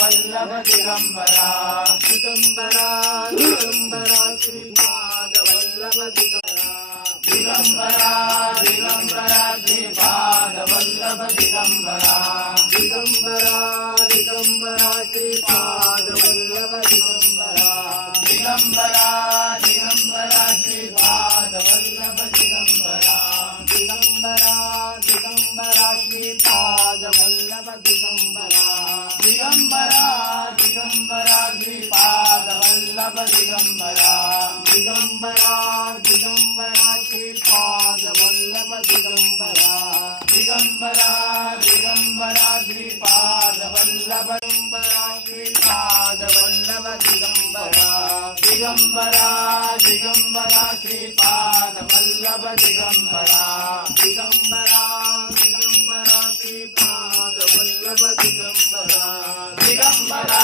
Vallabh Digambara Digambara Digambara Shripad Vallabh Digambara Digambara Digambara Shripad Vallabh Digambara Digambara Digambara Shripad Vallabh Digambara Digambara Digambara Shripad Vallabh Digambara Digambara Digambara Shripad Vallabh Digambara Digambara Digambara Shripad Vallabh Digambara Digambara Digambara Shripad Vallabh Digambara Digambara Digambara Shripad Vallabh Digambara Shripad Vallabh Digambara Digambara Digambara Shripad Vallabh Digambara Digambara Digambara Shripad Vallabh Digambara Digambara